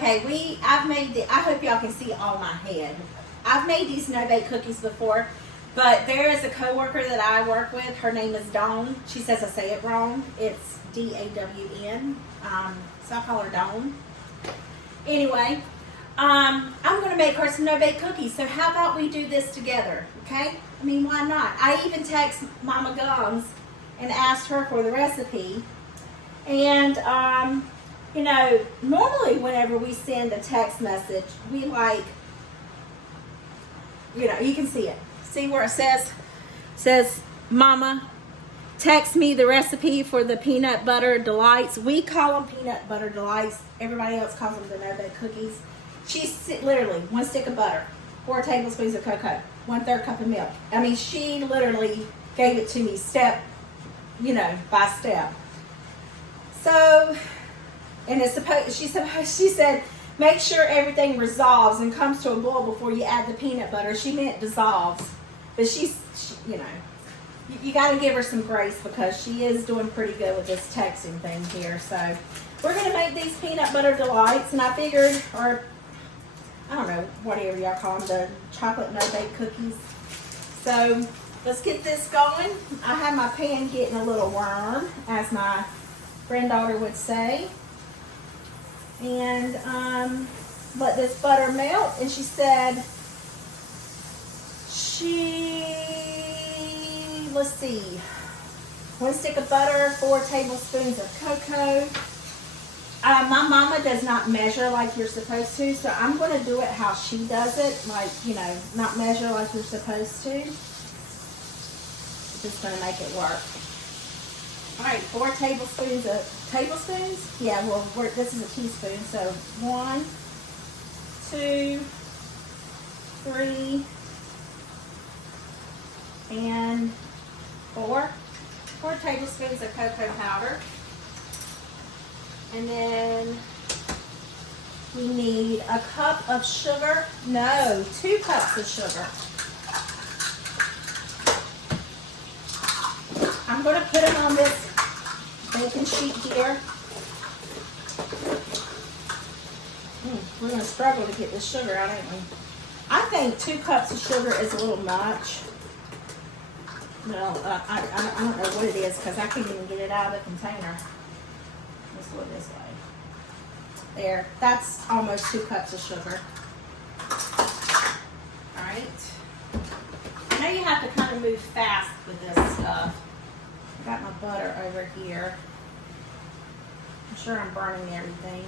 Okay, I've made I hope y'all can see all my head. I've made these no-bake cookies before, but there is a coworker that I work with. Her name is Dawn. She says I say it wrong. It's D-A-W-N. So I call her Dawn. Anyway, I'm going to make her some no-bake cookies. So how about we do this together, okay? I mean, why not? I even text Mama Gums and asked her for the recipe. And, you know, normally whenever we send a text message, we like, you know, you can see it. See where it says, Mama, text me the recipe for the peanut butter delights. We call them peanut butter delights. Everybody else calls them the no-bake cookies. She's literally 1 stick of butter, 4 tablespoons of cocoa, 1/3 cup of milk. I mean, she literally gave it to me step, you know, by step. So, and it's supposed, she said, make sure everything resolves and comes to a boil before you add the peanut butter. She meant dissolves. But she, you know, you got to give her some grace because she is doing pretty good with this texting thing here. So we're going to make these peanut butter delights, and I figured, or I don't know, whatever y'all call them, the chocolate no-bake cookies. So let's get this going. I have my pan getting a little warm, as my granddaughter would say. And let this butter melt. And she said, let's see, 1 stick of butter, 4 tablespoons of cocoa. My mama does not measure like you're supposed to, so I'm going to do it how she does it, like, you know, not measure like you're supposed to. Just going to make it work. All right, 4 tablespoons of, tablespoons? Yeah, well, this is a teaspoon, so 1, 2, 3, and 4 tablespoons of cocoa powder. And then we need a cup of sugar. No, 2 cups of sugar. I'm going to put them on this baking sheet here. We're going to struggle to get this sugar out, ain't we? I think 2 cups of sugar is a little much. Well, I don't know what it is because I can't even get it out of the container. Let's go this way. There, that's almost 2 cups of sugar. All right. Now you have to kind of move fast with this stuff. I got my butter over here. I'm sure I'm burning everything.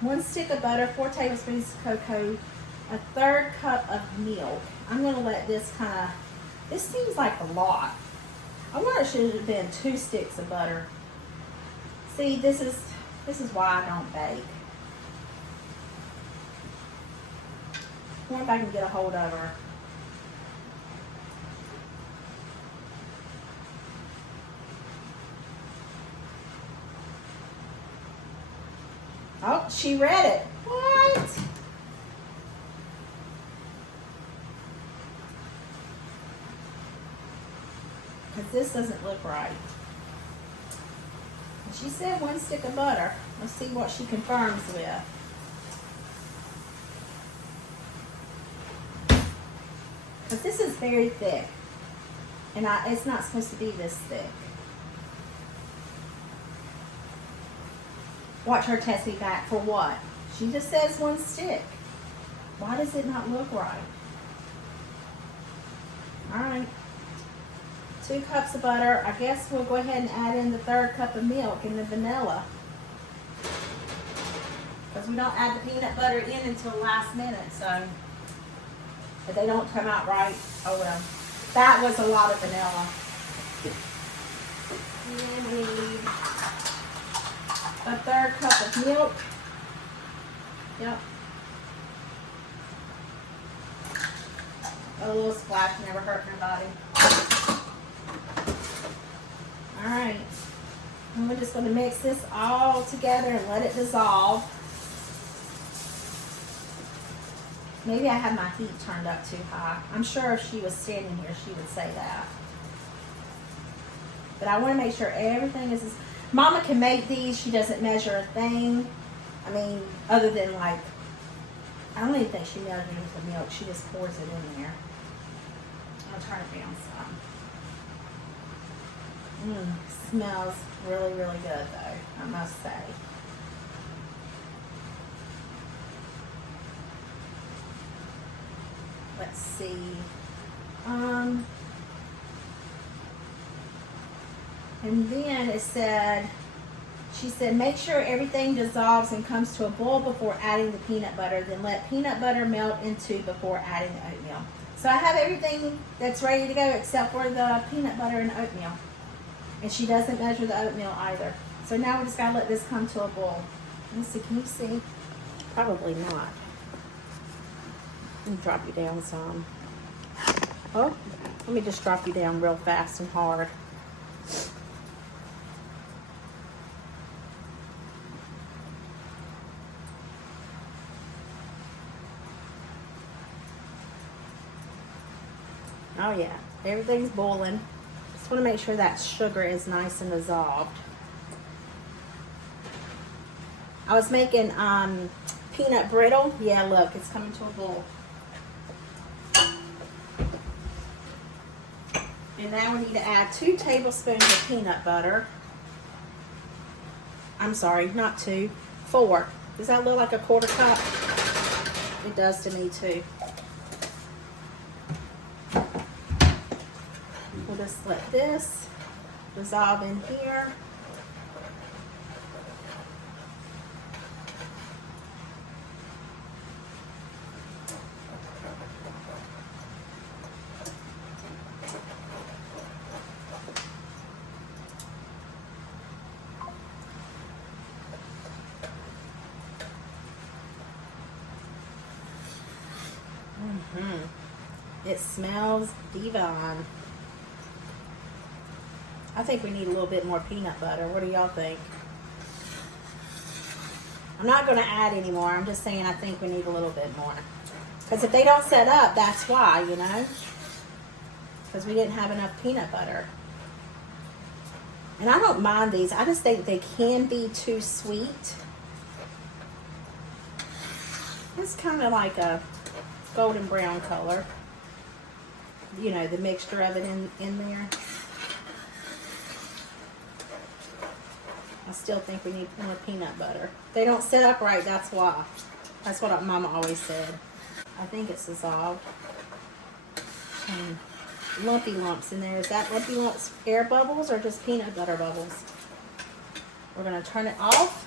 1 stick of butter, 4 tablespoons of cocoa, 1/3 cup of milk. I'm going to let this kind of, this seems like a lot. I wonder if it should have been 2 sticks of butter. See, this is why I don't bake. I wonder if I can get a hold of her. Oh, she read it. What? Because this doesn't look right. And she said 1 stick of butter. Let's see what she confirms with. Because this is very thick. And it's not supposed to be this thick. Watch her test me back for what? She just says 1 stick. Why does it not look right? All right. 2 cups of butter. I guess we'll go ahead and add in the 1/3 cup of milk and the vanilla. Because we don't add the peanut butter in until the last minute, so if they don't come out right, oh well. That was a lot of vanilla. And then we need a 1/3 cup of milk. Yep. A little splash never hurt nobody. Alright. And we're just going to mix this all together and let it dissolve. Maybe I had my heat turned up too high. I'm sure if she was standing here, she would say that. But I want to make sure everything is... Mama can make these. She doesn't measure a thing. I mean, other than like, I don't even think she melted it into milk. She just pours it in there. I'll turn it down some. Smells really, really good though, I must say. Let's see. And then it said, she said, make sure everything dissolves and comes to a boil before adding the peanut butter. Then let peanut butter melt into before adding the oatmeal. So I have everything that's ready to go except for the peanut butter and oatmeal. And she doesn't measure the oatmeal either. So now we just gotta let this come to a boil. Let's see, can you see? Probably not. Let me drop you down some. Oh, let me just drop you down real fast and hard. Oh yeah, everything's boiling. Just want to make sure that sugar is nice and dissolved. I was making peanut brittle. Yeah, look, it's coming to a boil. And now we need to add 2 tablespoons of peanut butter. I'm sorry, not 2, 4. Does that look like a 1/4 cup? It does to me too. We'll just let this dissolve in here. It smells divine. I think we need a little bit more peanut butter. What do y'all think? I'm not going to add any more. I'm just saying I think we need a little bit more. Because if they don't set up, that's why, you know. Because we didn't have enough peanut butter. And I don't mind these. I just think they can be too sweet. It's kind of like a golden brown color. You know, the mixture of it in there. I still think we need more peanut butter. They don't set up right, that's why. That's what Mama always said. I think it's dissolved. Lumpy lumps in there. Is that lumpy lumps air bubbles or just peanut butter bubbles? We're going to turn it off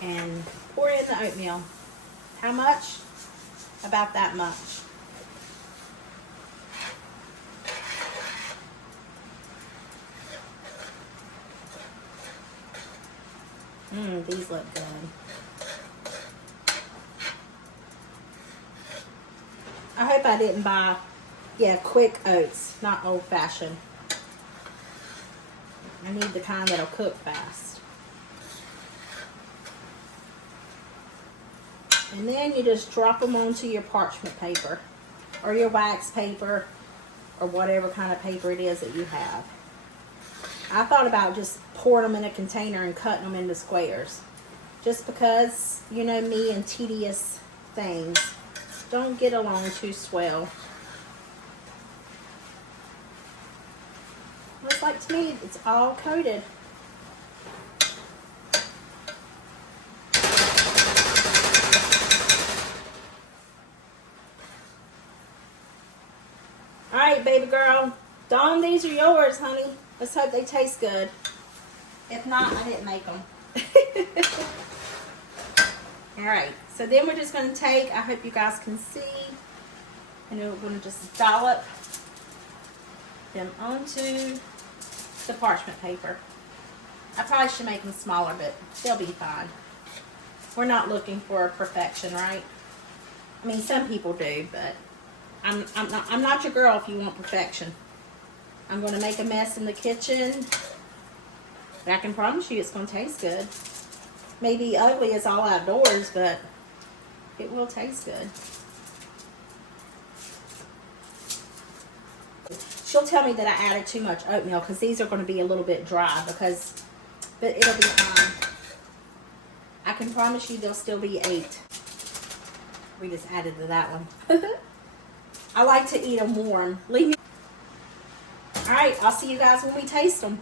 and pour in the oatmeal. How much? About that much. These look good. I hope I didn't buy, quick oats, not old fashioned. I need the kind that'll cook fast. And then you just drop them onto your parchment paper or your wax paper or whatever kind of paper it is that you have. I thought about just pouring them in a container and cutting them into squares. Just because, you know me and tedious things don't get along too swell. Looks like to me it's all coated. Alright, baby girl. Dawn, these are yours, honey. Let's hope they taste good. If not, I didn't make them. Alright, so then we're just going to take, I hope you guys can see, and we're going to just dollop them onto the parchment paper. I probably should make them smaller, but they'll be fine. We're not looking for perfection, right? I mean, some people do, but I'm not your girl if you want perfection. I'm going to make a mess in the kitchen, but I can promise you it's going to taste good. Maybe ugly as all outdoors, but it will taste good. She'll tell me that I added too much oatmeal because these are going to be a little bit dry because But it'll be fine. I can promise you they'll still be 8. We just added to that one. I like to eat them warm. Leave me. All right, I'll see you guys when we taste them.